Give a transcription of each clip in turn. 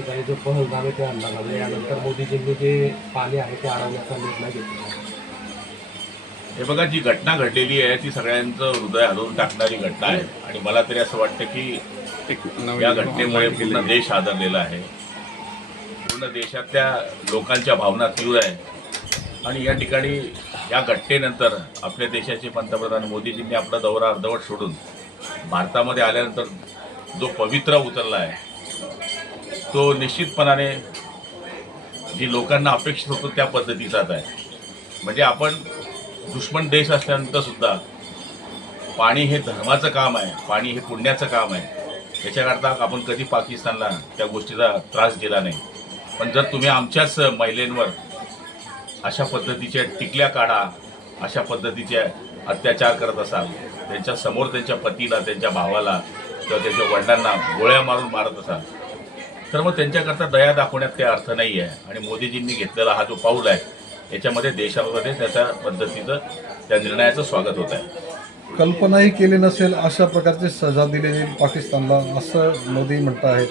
ठिकाणी जो पहलगाम आहे ते हल्ला झाला, यानंतर मोदीजींनी जे पाणी आहे ते अडवण्याचा निर्णय घेतला. हे बघा, जी घटना घडलेली आहे ती सगळ्यांचं हृदय हलवून टाकणारी घटना आहे आणि मला तरी असं वाटतं की या घटनेमुळे पूर्ण देश हादरलेला आहे. पूर्ण देशातल्या लोकांच्या भावना तीव्र आहे आणि या ठिकाणी या घटनेनंतर आपल्या देशाचे पंतप्रधान मोदीजींनी आपला दौरा अर्धवट सोडून भारतामध्ये आल्यानंतर जो पवित्रा उतरला आहे तो निश्चितपणाने जी लोकांना अपेक्षित होतं त्या पद्धतीचाच आहे. म्हणजे आपण दुश्मन देश असल्यानंतर सुद्धा पाणी हे धर्माचं काम आहे, पाणी हे पुण्याचं काम आहे. याच्याकरता आपण कधी पाकिस्तानला त्या गोष्टीचा त्रास दिला नाही. पण जर तुम्ही आमच्याच महिलांवर अशा पद्धतीच्या टिकल्या काढा, अशा पद्धतीचे अत्याचार करत असाल, त्यांच्या समोर त्यांच्या पतीला, त्यांच्या भावाला किंवा त्यांच्या वडिलांना गोळ्या मारून मारत असाल, तर मग त्यांच्याकरता दया दाखवण्यात काही अर्थ नाही आहे. आणि मोदीजींनी घेतलेला हा जो पाऊल आहे याच्यामध्ये देशामध्ये त्याच्या पद्धतीचं त्या निर्णयाचं स्वागत होत आहे. कल्पनाही केली नसेल अशा प्रकारची सजा दिली जाईल पाकिस्तानला, असं मोदी म्हणत आहेत.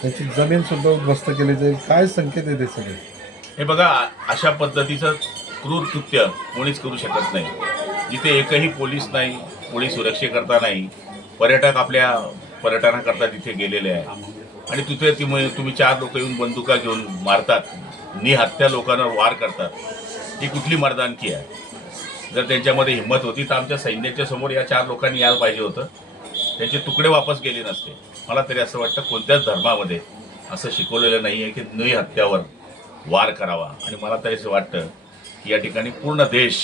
त्यांची जमीनसुद्धा उद्ध्वस्त केली जाईल. काय संकेत आहे ते सगळे? हे बघा, अशा पद्धतीचं क्रूर कृत्य कोणीच करू शकत नाही. जिथे एकही पोलीस नाही, कोणी सुरक्षेकरता नाही, पर्यटक आपल्या पर्यटनाकरता तिथे गेलेले आहे आणि तिथे तुम्ही 4 लोक येऊन बंदुका घेऊन मारतात, निहत्या लोकांवर वार करतात. ही कुठली मर्दानकी आहे? जर त्यांच्यामध्ये हिंमत होती तर आमच्या सैन्याच्या समोर या 4 लोकांनी यायला पाहिजे होतं. त्यांचे तुकडे वापस गेले नसते. मला तरी असं वाटतं कोणत्याच धर्मामध्ये असं शिकवलेलं नाही आहे की निहत्यावर वार करावा. आणि मला तरी असं वाटतं की या ठिकाणी पूर्ण देश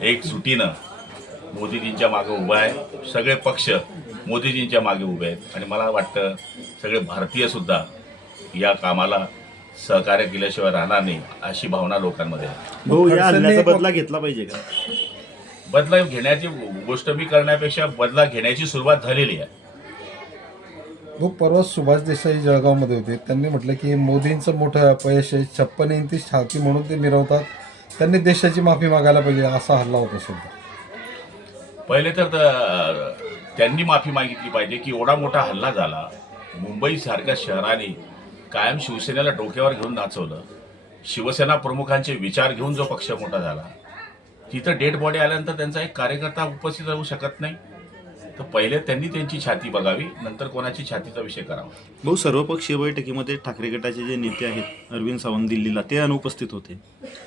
एकजुटीनं मोदीजींच्या मागे उभा आहे. सगळे पक्ष मोदीजींच्या मागे उभे आहेत आणि मला वाटतं सगळे भारतीयसुद्धा या कामाला सहकार्य केल्याशिवाय राहणार नाही, अशी भावना लोकांमध्ये आहे. भाऊ, या हल्ल्याचा बदला घेतला पाहिजे का? बदला घेण्याची गोष्ट मी करण्यापेक्षा बदला घेण्याची सुरुवात झालेली आहे. परवा सुभाष देसाई जळगावमध्ये होते. त्यांनी म्हटलं की मोदींचं मोठं अपयश आहे, 56 इंची छाती म्हणून ते मिरवतात, त्यांनी देशाची माफी मागायला पाहिजे, असा हल्ला होता सुद्धा. पहिले तर त्यांनी माफी मागितली पाहिजे की एवढा मोठा हल्ला झाला. मुंबईसारख्या शहराने कायम शिवसेनेला डोक्यावर घेऊन नाचवलं. शिवसेना प्रमुखांचे विचार घेऊन जो पक्ष मोठा झाला, तिथं डेड बॉडी आल्यानंतर त्यांचा एक कार्यकर्ता उपस्थित राहू शकत नाही. तर पहिले त्यांनी त्यांची छाती बघावी, नंतर कोणाची छातीचा विषय करावा. भाऊ, सर्वपक्षीय बैठकीमध्ये ठाकरे गटाचे जे नेते आहेत अरविंद सावंत दिल्लीला, ते अनुपस्थित होते.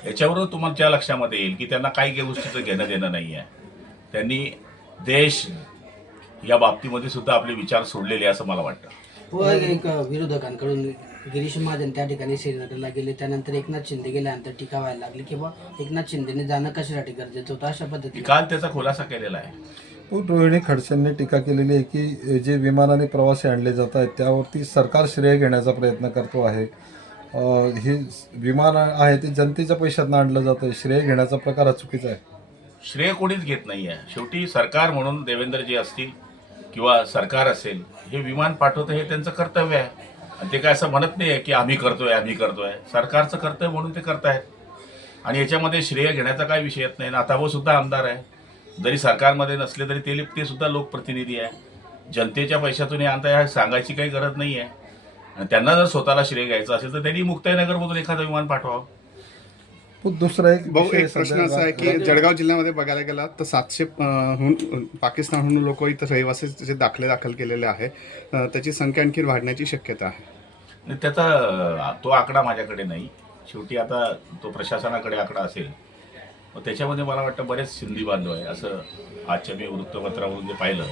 याच्यावरून तुमच्या लक्षामध्ये येईल की त्यांना काही गोष्टीचं घेणं देणं नाही आहे. त्यांनी देश या बाबतीमध्ये सुद्धा आपले विचार सोडलेले असं मला वाटतं. व एक विरोधकांकडून गिरीश महाजन त्या ठिकाणी श्रीनगरला गेले, त्यानंतर एकनाथ शिंदे गेल्यानंतर टीका व्हायला लागली की बा एकनाथ शिंदेने जाणं कशासाठी गरजेचं होतं, अशा पद्धतीने काल त्याचा खुलासा केलेला आहे. रोहिणी खडसेंनी टीका केलेली आहे की जे विमानाने प्रवासी आणले जात आहेत त्यावरती सरकार श्रेय घेण्याचा प्रयत्न करतो आहे. हे विमान आहे ते जनतेच्या पैशातनं आणलं जातं, श्रेय घेण्याचा प्रकार हा चुकीचा आहे. श्रेय कोणीच घेत नाही आहे. शेवटी सरकार म्हणून देवेंद्रजी असतील किंवा सरकार असेल, हे विमान पाठवतं हे त्यांचं कर्तव्य आहे आणि ते काय असं म्हणत नाही आहे की आम्ही करतोय. सरकारचं कर्तव्य म्हणून ते करतायत आणि याच्यामध्ये श्रेय घेण्याचा काही विषय येत नाही. नाथाभाऊ सुद्धा आमदार आहे, जरी सरकारमध्ये नसले तरी ते सुद्धा लोकप्रतिनिधी आहे. जनतेच्या पैशातून हे आणता हे सांगायची काही गरज नाही आहे. आणि त्यांना जर स्वतःला श्रेय घ्यायचं असेल तर त्यांनी मुक्ताईनगरमधून एखादं विमान पाठवावं. दुसरा एक भाऊ, विषय एक प्रश्न असा आहे की जळगाव जिल्ह्यामध्ये बघायला गेला तर 700 पाकिस्तानहून लोक इथं रहिवासी दाखले दाखल केलेले आहे, त्याची संख्या आणखी वाढण्याची शक्यता आहे. आणि त्याचा तो आकडा माझ्याकडे नाही. शेवटी आता तो प्रशासनाकडे आकडा असेल. मग त्याच्यामध्ये मला वाटतं बरेच सिंधी बांधव आहे, असं आजच्या मी वृत्तपत्रावरून जे पाहिलं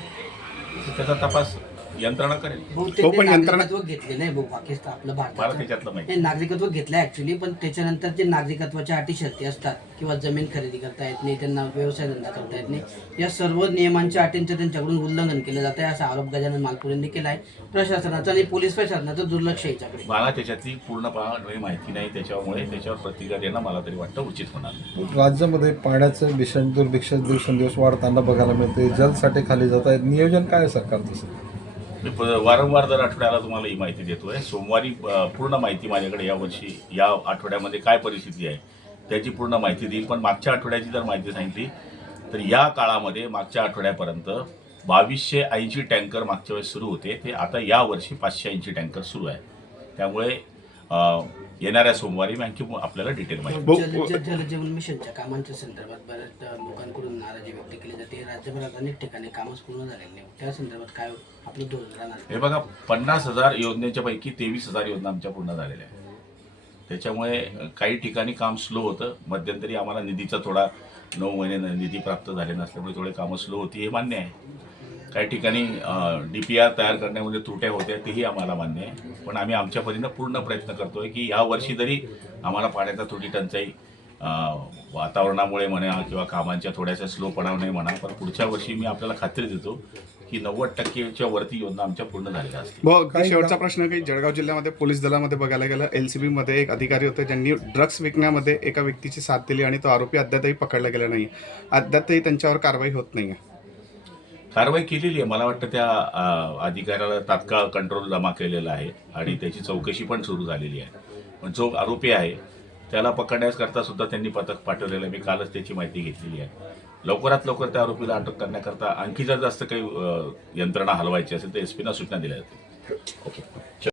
तर त्याचा तपास यंत्रणा करेल. बहुतेक ते नागरिकत्व घेतले नाही भाऊ पाकिस्तान आपलं मला भारतात त्याच्यातलं माहिती. ते नागरिकत्व घेतलंय ऍक्च्युली, पण त्याच्यानंतर जे नागरिकत्वाच्या अटी शर्ती असतात किंवा जमीन खरेदी करता येत नाही, त्यांना व्यवसाय धंदा करता येत नाही, या सर्व नियमांच्या अटींचं त्यांच्याकडून उल्लंघन केलं जात आहे असा आरोप गजानन मालपुरेंनी केला आहे. प्रशासनाचं आणि पोलीस प्रशासनाचं दुर्लक्ष याच्याकडे. मला त्याच्यातली पूर्णपणे माहिती नाही, त्याच्यामुळे त्याच्यावर प्रतिक्रिया देणं मला तरी वाटतं उचित होणार नाही. राज्यामध्ये पाण्याचं भीषण दुर्भिक्ष दिवसेंदिवस वाढताना बघायला मिळते. जलसाठे खाली जात आहेत. नियोजन काय आहे सरकारचं? मी वारंवार दर आठवड्याला तुम्हाला ही माहिती देतोय. सोमवारी पूर्ण माहिती माझ्याकडे यावर्षी या आठवड्यामध्ये काय परिस्थिती आहे त्याची पूर्ण माहिती देईल. पण मागच्या आठवड्याची जर माहिती सांगितली तर या काळामध्ये मागच्या आठवड्यापर्यंत 2280 टँकर मागच्या वेळेस सुरू होते, ते आता यावर्षी 580 टँकर सुरू आहे. त्यामुळे येणाऱ्या सोमवारी मी आणखी आपल्याला डिटेल माहिती भाऊ, जलजीवन मिशनच्या कामांच्या संदर्भात बऱ्याच लोकांकडून नाराजी व्यक्त केली जाते. राज्यभरात अनेक ठिकाणी कामच पूर्ण झालेले नाही. त्या संदर्भात काय आपलं धोरण राहणार? हे बघा, 50,000 योजनेच्या पैकी 23,000 योजना आमच्या पूर्ण झालेल्या आहेत. त्याच्यामुळे काही ठिकाणी काम स्लो होतं. मध्यंतरी आम्हाला निधीचा थोडा 9 महिने निधी प्राप्त झाले नसल्यामुळे थोडे कामं स्लो होती, हे मान्य आहे. काही ठिकाणी DPR तयार करण्यामध्ये त्रुट्या होत्या, तेही आम्हाला मान्य आहे. पण आम्ही आमच्या परीनं पूर्ण प्रयत्न करतोय की या वर्षी जरी आम्हाला पाण्याचा थोडी टंचाई वातावरणामुळे म्हणा किंवा कामांच्या थोड्याशा स्लोपणामुळे म्हणा, पण पुढच्या वर्षी मी आपल्याला खात्री देतो की 90%च्या वरती योजना आमच्या पूर्ण झालेल्या असतील. भाऊ, अगदी शेवटचा प्रश्न की जळगाव जिल्ह्यामध्ये पोलीस दलामध्ये बघायला गेलं, LCB मध्ये एक अधिकारी होते ज्यांनी ड्रग्स विकण्यामध्ये एका व्यक्तीची साथ दिली आणि तो आरोपी अद्यापही पकडला गेला नाही. अद्यापही त्यांच्यावर कारवाई होत नाही आहे. कारवाई केलेली आहे. मला वाटतं त्या अधिकाऱ्याला तात्काळ कंट्रोल जमा केलेला आहे आणि त्याची चौकशी पण सुरू झालेली आहे. पण जो आरोपी आहे त्याला पकडण्याकरता सुद्धा त्यांनी पथक पाठवलेलं आहे. मी कालच त्याची माहिती घेतलेली आहे. लवकरात लवकर त्या आरोपीला अटक करण्याकरता आणखी जर जास्त काही यंत्रणा हलवायची असेल तर SP ना सूचना दिल्या जातील. ओके.